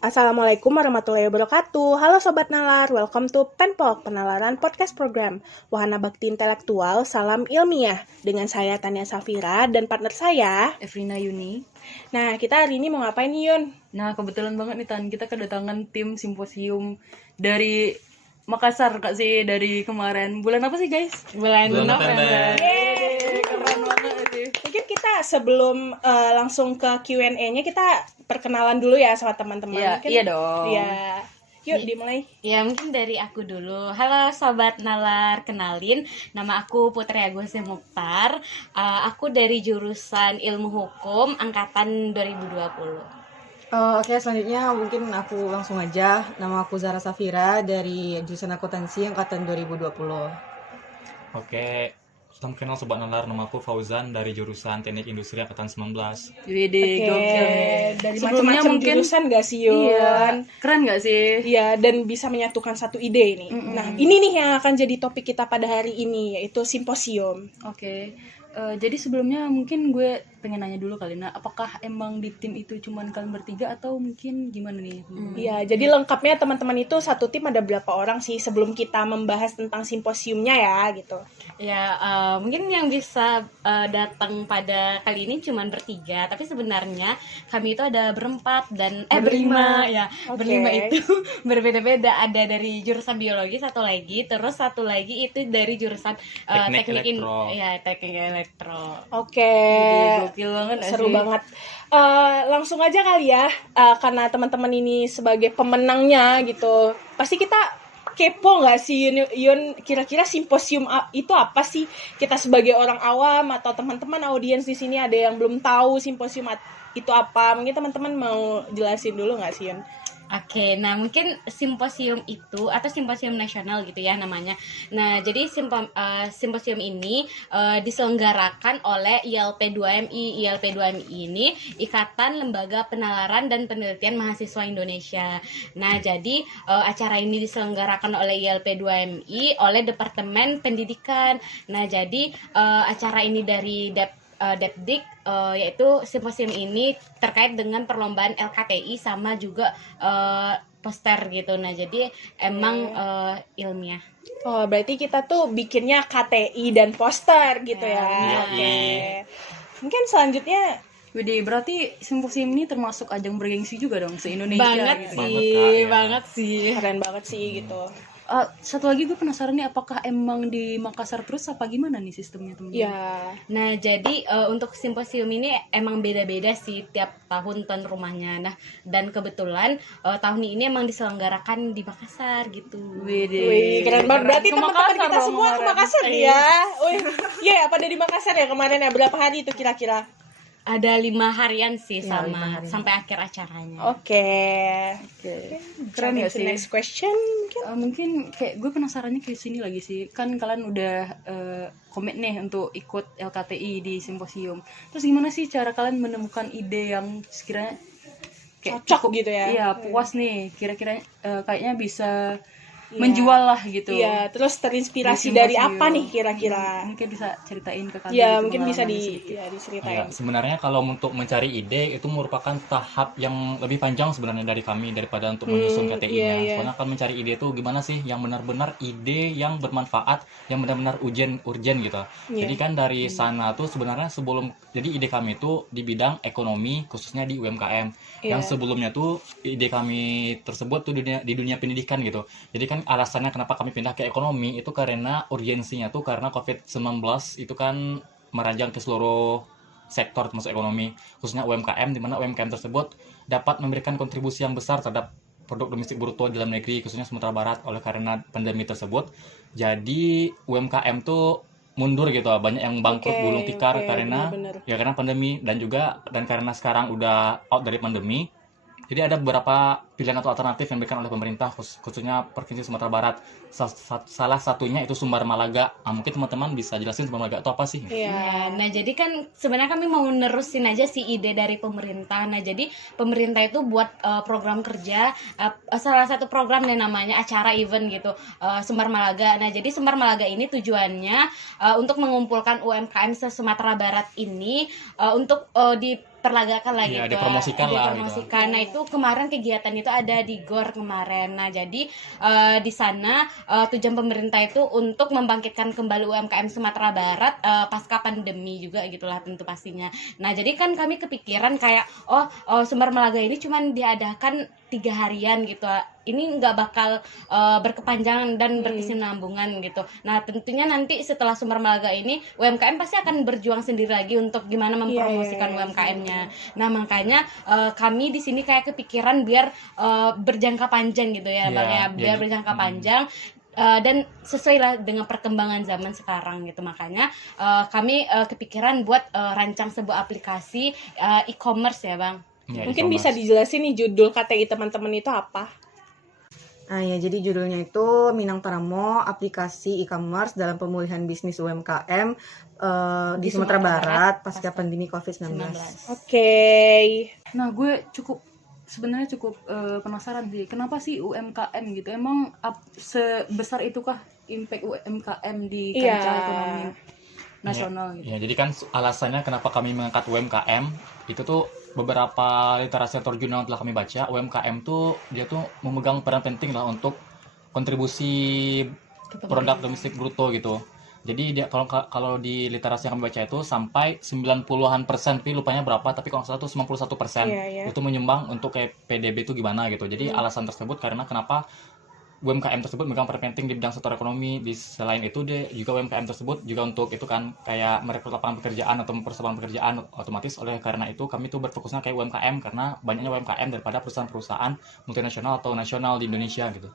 Assalamualaikum warahmatullahi wabarakatuh. Halo Sobat Nalar, welcome to Penpok, Penalaran Podcast Program. Wahana Bakti Intelektual, salam ilmiah. Dengan saya Tania Safira dan partner saya Evrina Yuni. Nah, kita hari ini mau ngapain nih, Yun? Nah, kebetulan banget nih Tan, kita kedatangan tim simposium dari Makassar Kak sih, dari kemarin. Bulan apa sih guys? Bulan November. Yeay. Keren banget sih. Mungkin kita sebelum langsung ke Q&A-nya, kita perkenalan dulu ya sama teman-teman. Iya, Mungkin- iya dong. Iya. Yuk, dimulai. Ya mungkin dari aku dulu. Halo Sobat Nalar, kenalin nama aku Putri Agus Mukhtar. Aku dari jurusan Ilmu Hukum angkatan 2020. Oke, selanjutnya mungkin aku langsung aja. Nama aku Zara Safira dari jurusan akuntansi angkatan 2020. Oke, salam kenal Sobat Nalar, nama aku Fauzan dari jurusan Teknik Industri Angkatan 19. Wede, gokil. Dari Sebelumnya macam-macam mungkin- jurusan gak sih, Yun? Iya, keren gak sih? Iya, dan bisa menyatukan satu ide ini. Nah, ini nih yang akan jadi topik kita pada hari ini, yaitu simposium. Oke. Jadi sebelumnya mungkin gue pengen nanya dulu kali, nah apakah emang di tim itu cuman kalian bertiga atau mungkin gimana nih? Iya, jadi lengkapnya teman-teman itu satu tim ada berapa orang sih sebelum kita membahas tentang simposiumnya ya, gitu. Ya mungkin yang bisa datang pada kali ini cuman bertiga, tapi sebenarnya kami itu ada berempat dan berlima ya. Oke. Berlima itu berbeda-beda. Ada dari jurusan biologi satu lagi, terus satu lagi itu dari jurusan Teknik elektro. teknik elektro. Oke. Gokil banget gak Seru sih? banget. Langsung aja kali ya, karena teman-teman ini sebagai pemenangnya gitu. Pasti kita kepo nggak sih, Yun? Kira-kira simposium itu apa sih? Kita sebagai orang awam atau teman-teman audiens di sini ada yang belum tahu simposium itu apa? Mungkin teman-teman mau jelasin dulu nggak sih, Yun? Oke, nah mungkin simposium itu atau simposium nasional gitu ya namanya. Nah, jadi simposium ini diselenggarakan oleh ILP2MI. ILP2MI ini Ikatan Lembaga Penalaran dan Penelitian Mahasiswa Indonesia. Nah, jadi acara ini diselenggarakan oleh ILP2MI oleh Departemen Pendidikan. Nah, jadi acara ini dari Depdik, yaitu simposium ini terkait dengan perlombaan LKTI sama juga poster gitu. Nah, jadi emang ilmiah. Oh, berarti kita tuh bikinnya KTI dan poster gitu ya. Iya. Oke. Mungkin selanjutnya Wede, berarti simposium ini termasuk ajang bergengsi juga dong se-Indonesia Banget gitu. sih, Banget, Kak, ya. banget sih. keren banget sih gitu. Satu lagi gue penasaran nih, apakah emang di Makassar terus apa gimana nih sistemnya teman-teman? Ya. Nah, jadi untuk simposium ini emang beda-beda sih tiap tahun tuan rumahnya. Nah, dan kebetulan tahun ini emang diselenggarakan di Makassar gitu. Wede. Wih, keren banget. Berarti Ke teman-teman Makassar kita dong semua ke kemarin. Makassar nih ya. Wih, iya apa ada di Makassar ya kemarin ya? Berapa hari itu kira-kira? Ada 5 harian sih Iya, 5 sama harian. sampai akhir acaranya. Oke. Keren ya sih. Next question mungkin. Mungkin kayak gue penasarannya ke sini lagi sih. Kan kalian udah komit nih untuk ikut LKTI di simposium. Terus gimana sih cara kalian menemukan ide yang sekiranya Cocok gitu ya. Iya, puas nih. Kira-kira kayaknya bisa menjual lah gitu. Iya, terus terinspirasi Di dari simposium. apa nih kira-kira? Mungkin bisa ceritain ke kami. Ya, gitu, mungkin bisa pengalamannya sedikit. Ya, diceritain. sebenarnya kalau untuk mencari ide itu merupakan tahap yang lebih panjang sebenarnya dari kami daripada untuk menyusun KTI-nya. iya. Soalnya kan mencari ide itu gimana sih yang benar-benar ide yang bermanfaat, yang benar-benar urgent gitu. Iya. Jadi kan dari sana tuh sebenarnya jadi ide kami itu di bidang ekonomi khususnya di UMKM. Iya. Yang sebelumnya tuh ide kami tersebut tuh di dunia pendidikan gitu. Jadi kan alasannya kenapa kami pindah ke ekonomi itu karena urgensinya tuh karena COVID-19 itu kan merajang ke seluruh sektor termasuk ekonomi, khususnya UMKM, di mana UMKM tersebut dapat memberikan kontribusi yang besar terhadap produk domestik bruto di dalam negeri, khususnya Sumatera Barat, oleh karena pandemi tersebut. Jadi UMKM tuh mundur gitu, banyak yang bangkrut Oke, gulung tikar oke, karena benar-benar. ya karena pandemi dan karena sekarang udah out dari pandemi. Jadi ada beberapa pilihan atau alternatif yang diberikan oleh pemerintah khususnya Provinsi Sumatera Barat. Salah satunya itu Sumber Malaga. Mungkin teman-teman bisa jelasin Sumber Malaga itu apa sih? Iya. Nah, jadi kan sebenarnya kami mau nerusin aja sih ide dari pemerintah. Nah, jadi pemerintah itu buat program kerja, salah satu program yang namanya acara event gitu, Sumber Malaga. Nah, jadi Sumber Malaga ini tujuannya untuk mengumpulkan UMKM se-Sumatera Barat ini untuk terlagakan lah Iya, gitu. dipromosikan lah gitu. Dipromosikan. Nah, itu kemarin kegiatan itu ada di GOR kemarin. Nah, jadi di sana tujuan pemerintah itu untuk membangkitkan kembali UMKM Sumatera Barat pasca pandemi juga gitulah tentu pastinya. Nah, jadi kan kami kepikiran kayak Sumber Melaga ini cuman diadakan 3 harian gitu. Ini nggak bakal berkepanjangan dan berkesinambungan gitu. Nah, tentunya nanti setelah Sumber Melaga ini UMKM pasti akan berjuang sendiri lagi untuk gimana mempromosikan UMKM-nya. Nah, makanya kami di sini kayak kepikiran biar berjangka panjang gitu ya, Iya, Bang ya, biar iya. berjangka panjang. Dan sesuai lah dengan perkembangan zaman sekarang gitu, makanya kami kepikiran buat rancang sebuah aplikasi e-commerce ya Bang. Ya, Mungkin e-commerce. bisa dijelasin nih judul KTI teman-teman itu apa? Nah ya, jadi judulnya itu Minang Taramo, aplikasi e-commerce dalam pemulihan bisnis UMKM di Sumatera Barat pasca pandemi COVID-19. Oke. Nah, gue sebenarnya cukup penasaran sih, kenapa sih UMKM gitu? Emang sebesar itukah impact UMKM di kancah ekonomi nasional gitu? Ya, jadi kan alasannya kenapa kami mengangkat UMKM itu tuh beberapa literasi atau jurnal yang telah kami baca, UMKM tuh dia tuh memegang peran penting lah untuk kontribusi produk domestik bruto gitu. Jadi dia kalau di literasi yang kami baca itu sampai 90-an%, tapi lupanya berapa, tapi kalau nggak salah tuh 91% Iya. itu menyumbang untuk kayak PDB itu gimana gitu. Jadi alasan tersebut karena kenapa UMKM tersebut memegang peran penting di bidang sektor ekonomi. Selain itu dia juga UMKM tersebut juga untuk itu kan kayak merekrut lapangan pekerjaan atau memperluas lapangan pekerjaan, otomatis oleh karena itu kami tuh berfokusnya kayak UMKM karena banyaknya UMKM daripada perusahaan-perusahaan multinasional atau nasional di Indonesia gitu.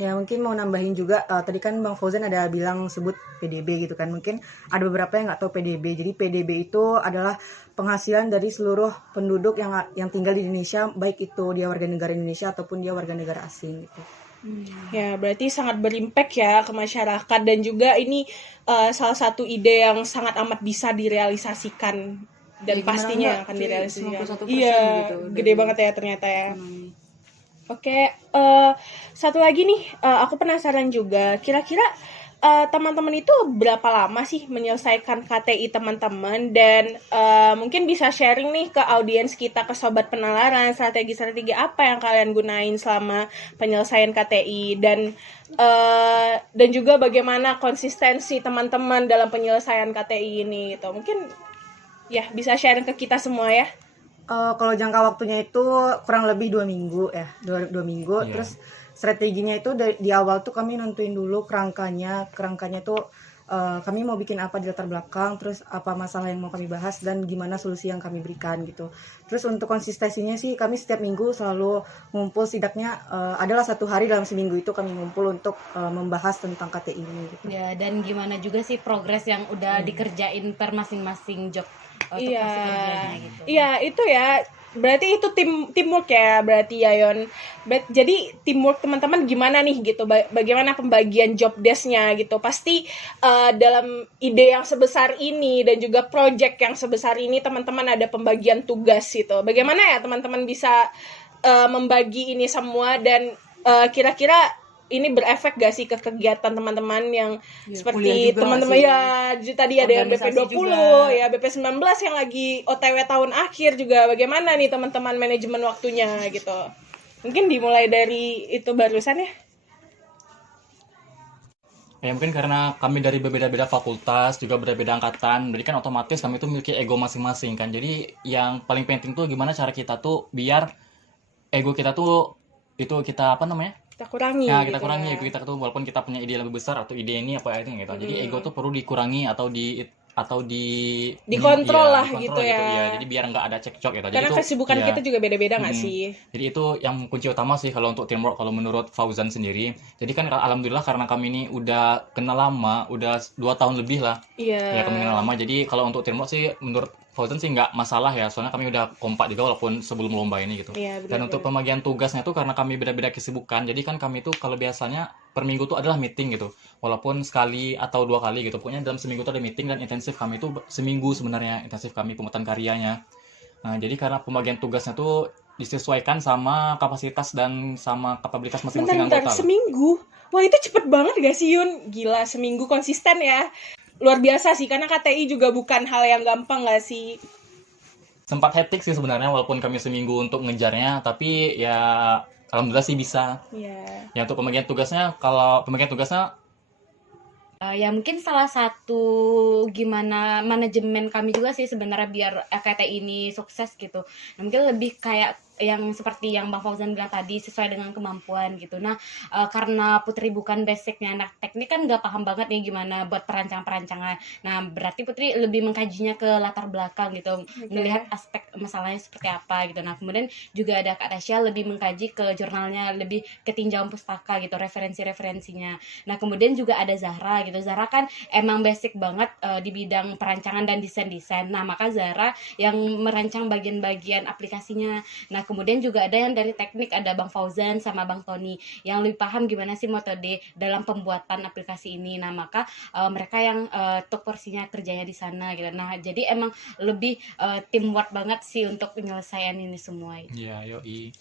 Ya mungkin mau nambahin juga, tadi kan Bang Fauzan ada bilang sebut PDB gitu kan, mungkin ada beberapa yang nggak tahu PDB. Jadi PDB itu adalah penghasilan dari seluruh penduduk yang tinggal di Indonesia, baik itu dia warga negara Indonesia ataupun dia warga negara asing gitu. Ya, berarti sangat berimpact ya ke masyarakat, dan juga ini salah satu ide yang sangat amat bisa direalisasikan dan Ya, gimana pastinya enggak, akan Ci? direalisasikan. 51% Iya, gitu gede dari banget ya ternyata ya. ekonomi. Oke, satu lagi nih, aku penasaran juga, kira-kira teman-teman itu berapa lama sih menyelesaikan KTI teman-teman, dan mungkin bisa sharing nih ke audiens kita, ke sobat penalaran, strategi-strategi apa yang kalian gunain selama penyelesaian KTI, dan juga bagaimana konsistensi teman-teman dalam penyelesaian KTI ini gitu. Mungkin ya bisa sharing ke kita semua ya. Kalau jangka waktunya itu kurang lebih 2 minggu ya, 2 minggu. Iya. Terus strateginya itu di awal tuh kami nentuin dulu kerangkanya tuh kami mau bikin apa di latar belakang, terus apa masalah yang mau kami bahas dan gimana solusi yang kami berikan gitu. Terus untuk konsistensinya sih kami setiap minggu selalu ngumpul, setidaknya adalah 1 hari dalam seminggu itu kami ngumpul untuk membahas tentang KTI ini gitu. Ya, dan gimana juga sih progres yang udah dikerjain per masing-masing job untuk Iya. masing kerjanya gitu. Iya, itu ya. Berarti itu teamwork ya, berarti ya Yon. Jadi teamwork teman-teman gimana nih gitu? Bagaimana pembagian job desk-nya gitu? Pasti dalam ide yang sebesar ini dan juga project yang sebesar ini teman-teman ada pembagian tugas gitu. Bagaimana ya teman-teman bisa membagi ini semua, dan kira-kira ini berefek gak sih ke kegiatan teman-teman yang Ya, kuliah seperti juga teman-teman nggak sih? ya tadi ada yang Organisasi BP20 juga. ya, BP19 yang lagi OTW tahun akhir juga, bagaimana nih teman-teman manajemen waktunya gitu. Mungkin dimulai dari itu barusan ya. Ya mungkin karena kami dari berbeda-beda fakultas, juga berbeda angkatan, jadi kan otomatis kami itu memiliki ego masing-masing kan. Jadi yang paling penting tuh gimana cara kita tuh biar ego kita tuh itu kita apa namanya? Kita kurangi Ya gitu kita kurangi ya. ego kita tuh, walaupun kita punya ide lebih besar atau ide ini apa itu gitu. Jadi ego tuh perlu dikurangi atau Dikontrol lah dikontrol gitu ya. Iya. Jadi biar nggak ada cekcok gitu. Karena Jadi itu, kesibukan iya. kita juga beda-beda nggak Mm-mm. sih? Jadi itu yang kunci utama sih kalau untuk teamwork kalau menurut Fauzan sendiri. Jadi kan alhamdulillah karena kami ini udah kenal lama, udah 2 tahun lebih lah. Iya. Ya kami kenal lama. Jadi kalau untuk teamwork sih menurut Fauzan sih nggak masalah ya. Soalnya kami udah kompak juga walaupun sebelum lomba ini gitu. Iya, Dan untuk pembagian tugasnya tuh karena kami beda-beda kesibukan. Jadi kan kami tuh kalau biasanya per minggu tuh adalah meeting gitu. Walaupun sekali atau 2 kali gitu. Pokoknya dalam seminggu tuh ada meeting, dan intensif kami tuh seminggu sebenarnya intensif kami pemutaan karyanya. Nah, jadi karena pembagian tugasnya tuh disesuaikan sama kapasitas dan sama kapabilitas masing-masing Bentar, anggota. seminggu. Wah, itu cepet banget gak sih Yun? Gila, seminggu konsisten ya. Luar biasa sih, karena KTI juga bukan hal yang gampang gak sih? sempat hektik sih sebenarnya, walaupun kami seminggu untuk ngejarnya, tapi ya alhamdulillah sih bisa. Iya. Ya untuk pembagian tugasnya, kalau pembagian tugasnya Ya mungkin salah satu gimana manajemen kami juga sih sebenarnya biar FKT ini sukses gitu. Nah, mungkin lebih kayak yang seperti yang Bang Fauzan bilang tadi, sesuai dengan kemampuan gitu. Nah, karena Putri bukan basicnya anak teknik kan nggak paham banget nih gimana buat perancangan. Nah, berarti Putri lebih mengkajinya ke latar belakang gitu, melihat aspek masalahnya seperti apa gitu. Nah, kemudian juga ada Kak Tasya lebih mengkaji ke jurnalnya, lebih ke tinjauan pustaka gitu, referensi-referensinya. Nah, kemudian juga ada Zahra gitu. Zahra kan emang basic banget di bidang perancangan dan desain-desain. Nah, maka Zahra yang merancang bagian-bagian aplikasinya. Nah, kemudian juga ada yang dari teknik, ada Bang Fauzan sama Bang Tony yang lebih paham gimana sih metode dalam pembuatan aplikasi ini. Nah, maka mereka yang tuk porsinya kerjanya di sana gitu. Nah, jadi emang lebih teamwork banget sih untuk penyelesaian ini semua. ya yoi.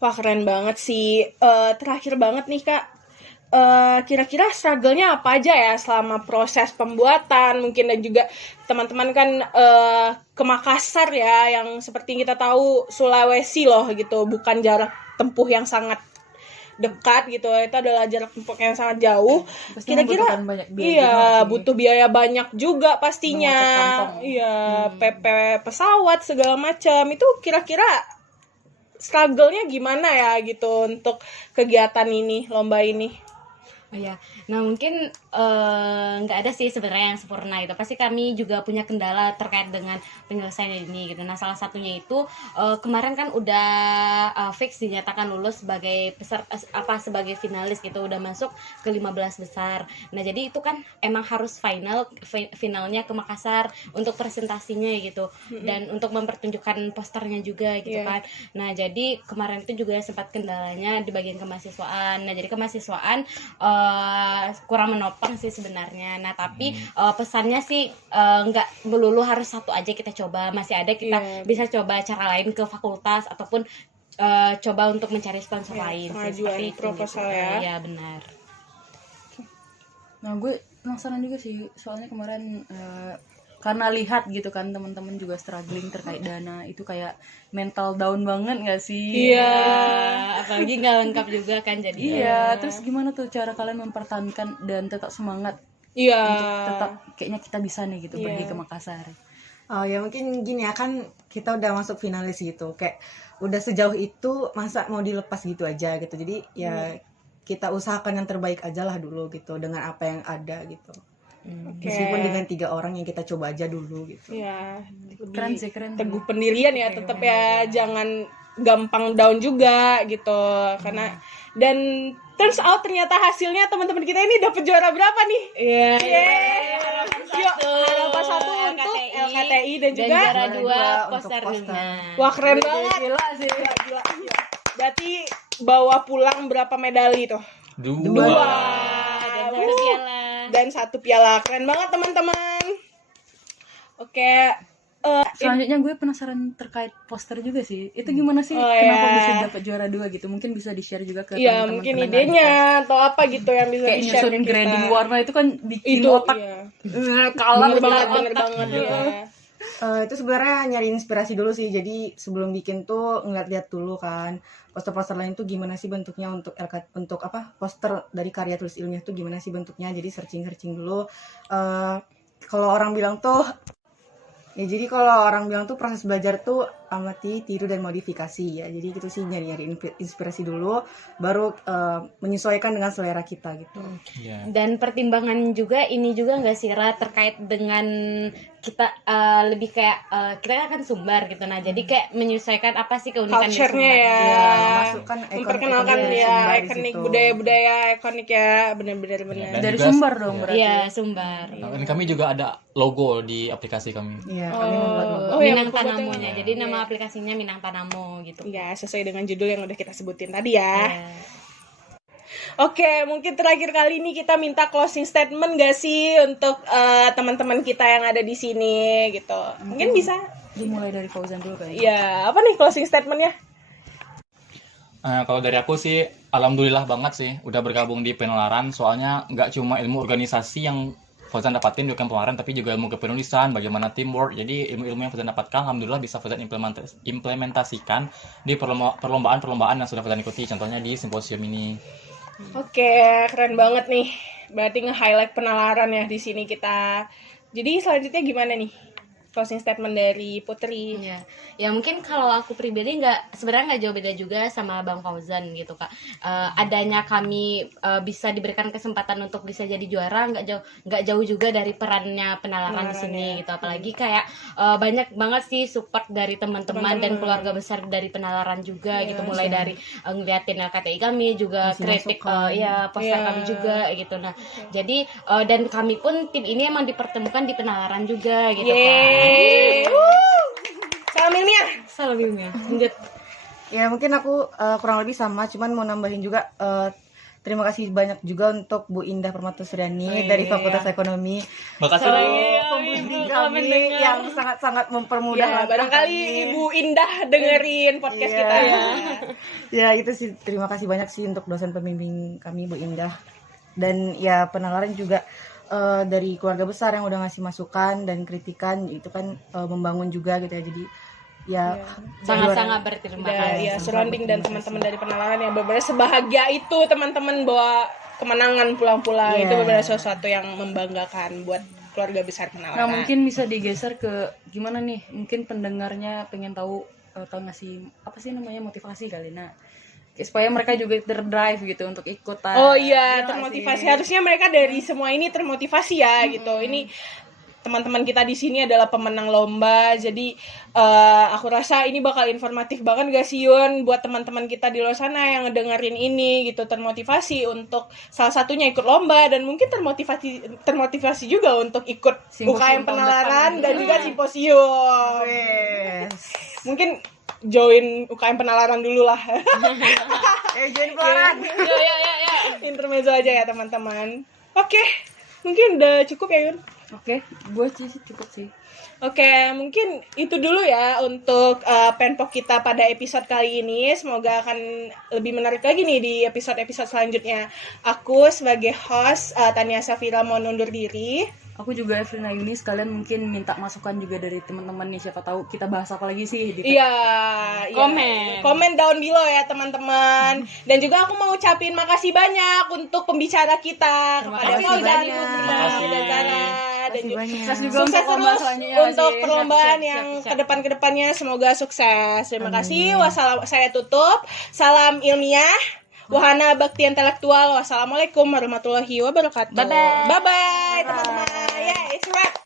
Wah, keren banget sih. Terakhir banget nih, Kak. Kira-kira struggle-nya apa aja ya selama proses pembuatan, mungkin, dan juga teman-teman kan ke Makassar ya, yang seperti kita tahu Sulawesi loh gitu, bukan jarak tempuh yang sangat dekat gitu, itu adalah jarak tempuh yang sangat jauh. Pasti Kira-kira membutuhkan banyak biaya iya, juga sih. butuh biaya banyak juga pastinya. Mengocek kantong. Iya, PP pesawat segala macam. Itu kira-kira struggle-nya gimana ya gitu untuk kegiatan ini, lomba ini? Oh ya, nah mungkin nggak ada sih sebenarnya yang sempurna gitu. Pasti kami juga punya kendala terkait dengan penyelesaian ini gitu. Nah, salah satunya itu kemarin kan udah fix dinyatakan lulus sebagai sebagai finalis gitu, udah masuk ke 15 besar. Nah, jadi itu kan emang harus finalnya ke Makassar untuk presentasinya gitu, dan untuk mempertunjukkan posternya juga gitu kan. Nah, jadi kemarin itu juga sempat kendalanya di bagian kemahasiswaan. Nah, jadi kemahasiswaan kurang menopang sih sebenarnya. Nah, tapi pesannya sih nggak melulu harus satu aja kita coba. Masih ada kita bisa coba cara lain ke fakultas ataupun coba untuk mencari sponsor lain sih, pengajuan seperti itu, proposal gitu. ya. Iya, benar. Nah, gue penasaran juga sih, soalnya kemarin karena lihat gitu kan teman-teman juga struggling terkait dana, itu kayak mental down banget gak sih? Iya. Apalagi nggak lengkap juga kan jadi. Iya, terus gimana tuh cara kalian mempertahankan dan tetap semangat Iya. untuk tetap kayaknya kita bisa nih gitu pergi ke Makassar? Oh ya mungkin gini ya, kan kita udah masuk finalis gitu, kayak udah sejauh itu masa mau dilepas gitu aja gitu. Jadi ya kita usahakan yang terbaik aja lah dulu gitu dengan apa yang ada gitu. Meskipun dengan 3 orang yang kita coba aja dulu gitu. Iya, Keren sih, keren. teguh pendirian ya, tetap ya, jangan gampang down juga gitu, karena dan turns out ternyata hasilnya teman-teman kita ini dapat juara berapa nih? Iya. Yuk, harapan satu untuk LKTI dan juga juara 2 untuk poster poster. Luna. wah, keren banget. Gila sih. Gila. Berarti bawa pulang berapa medali tuh? 2. Dan satu piala. Dan 1 piala. Keren banget teman-teman. Oke. Selanjutnya gue penasaran terkait poster juga sih. Itu gimana sih? Oh, Kenapa ya. bisa dapat juara 2 gitu? Mungkin bisa di-share juga ke Iya, teman-teman mungkin pendengar idenya kita. atau apa gitu yang bisa Kayak di-share nyusun ke kita. grading warna itu kan bikin Itu otak iya. kalah Bener banget, otak. bener banget ya. Itu sebenarnya nyari inspirasi dulu sih. Jadi sebelum bikin tuh ngeliat-liat dulu kan poster-poster lain tuh gimana sih bentuknya untuk untuk apa poster dari karya tulis ilmiah tuh gimana sih bentuknya. Jadi searching dulu. Kalau orang bilang tuh ya, jadi kalau orang bilang tuh proses belajar tuh amati, tiru, dan modifikasi ya. Jadi gitu sih, nyari inspirasi dulu, baru menyesuaikan dengan selera kita gitu. Iya. Dan pertimbangan juga ini juga nggak sih Ra, terkait dengan kita lebih kayak kita kan Sumbar gitu. Nah, jadi kayak menyesuaikan apa sih keunikan dari Culture-nya Sumbar. ya. Ya, memasukkan Memperkenalkan ikonik-ikonik dari ya Sumbar di ikonik situ. budaya-budaya ikonik ya, benar-benar benar. Dan Dari juga- Sumbar dong berarti. Iya, Sumbar. Dan kami juga ada logo di aplikasi kami. Iya, kami membuat logo. Oh, ya, Minang pembuatan- Tanamonya. Jadi nama Iya. aplikasinya Minang Tanamo gitu. Ya, sesuai dengan judul yang udah kita sebutin tadi ya. Iya. Oke, mungkin terakhir kali ini kita minta closing statement gak sih untuk teman-teman kita yang ada di sini gitu. Mungkin bisa. Dimulai dari Fauzan dulu kali. Ya, apa nih closing statementnya? Kalau dari aku sih, alhamdulillah banget sih udah bergabung di Penalaran. Soalnya nggak cuma ilmu organisasi yang Fauzan dapatin di UKM kemarin, tapi juga ilmu kepenulisan, bagaimana teamwork. Jadi ilmu-ilmu yang Fauzan dapatkan alhamdulillah bisa Fauzan implementasikan di perlombaan-perlombaan yang sudah Fauzan ikuti, contohnya di simposium ini. Oke, keren banget nih. Berarti nge-highlight penalaran ya di sini kita. Jadi selanjutnya gimana nih? Closing statement dari Putri. Ya mungkin kalau aku pribadi sebenarnya nggak jauh beda juga sama Bang Fauzan gitu Kak. Adanya kami bisa diberikan kesempatan untuk bisa jadi juara nggak jauh juga dari perannya penalaran di sini gitu. Apalagi kayak banyak banget sih support dari teman-teman dan keluarga besar dari penalaran juga gitu. Mulai dari ngeliatin LKTI kami juga, kritik poster kami juga gitu. Nah jadi dan kami pun tim ini emang dipertemukan di penalaran juga gitu Kak. Salam ilmiah. Lanjut. Ya mungkin aku kurang lebih sama, cuman mau nambahin juga terima kasih banyak juga untuk Bu Indah Permatasuriani dari Fakultas Ekonomi. Makasih Pembimbing kami yang sangat-sangat mempermudah. Barangkali Ibu Indah dengerin podcast kita ya. Ya itu sih, terima kasih banyak sih untuk dosen pembimbing kami Bu Indah. Dan ya penalaran juga dari keluarga besar yang udah ngasih masukan dan kritikan, itu kan membangun juga gitu ya. Jadi ya sangat-sangat berterima kasih. Ya, surrounding dan teman-teman dari penalaran yang benar-benar sebahagia itu, teman-teman bawa kemenangan pulang-pulang. Itu benar-benar sesuatu yang membanggakan buat keluarga besar penalaran. Nah mungkin bisa digeser ke gimana nih, mungkin pendengarnya pengen tahu ngasih apa sih namanya, motivasi kali. Nah supaya mereka juga terdrive gitu untuk ikutan. Oh iya, termotivasi. Harusnya mereka dari semua ini termotivasi ya gitu. Ini teman-teman kita di sini adalah pemenang lomba. Jadi aku rasa ini bakal informatif banget gak sih Yun buat teman-teman kita di luar sana yang ngedengerin ini gitu, termotivasi untuk salah satunya ikut lomba dan mungkin termotivasi juga untuk ikut UKM penalaran dan juga simposium. Mungkin join UKM penalaran dulu lah. join penalaran. Ya. Intermezzo aja ya teman-teman. Oke, mungkin udah cukup ya Yun. Oke, gue sih cukup sih. Oke, mungkin itu dulu ya untuk Penpok kita pada episode kali ini. Semoga akan lebih menarik lagi nih di episode-episode selanjutnya. Aku sebagai host Tania Safira mau undur diri. Aku juga Evelina Yuni, sekalian mungkin minta masukan juga dari teman-teman nih, siapa tahu kita bahas apa lagi sih di komen down below ya teman-teman. Dan juga aku mau ucapin makasih banyak untuk pembicara kita kepada Fauzan dan Zara, dan juga sukses terus untuk perlombaan yang kedepannya, semoga sukses. Terima kasih. Wassalam, saya tutup. Salam ilmiah, wahana bakti intelektual. Wassalamualaikum warahmatullahi wabarakatuh. Bye bye teman-teman. Yeah, it's a wrap.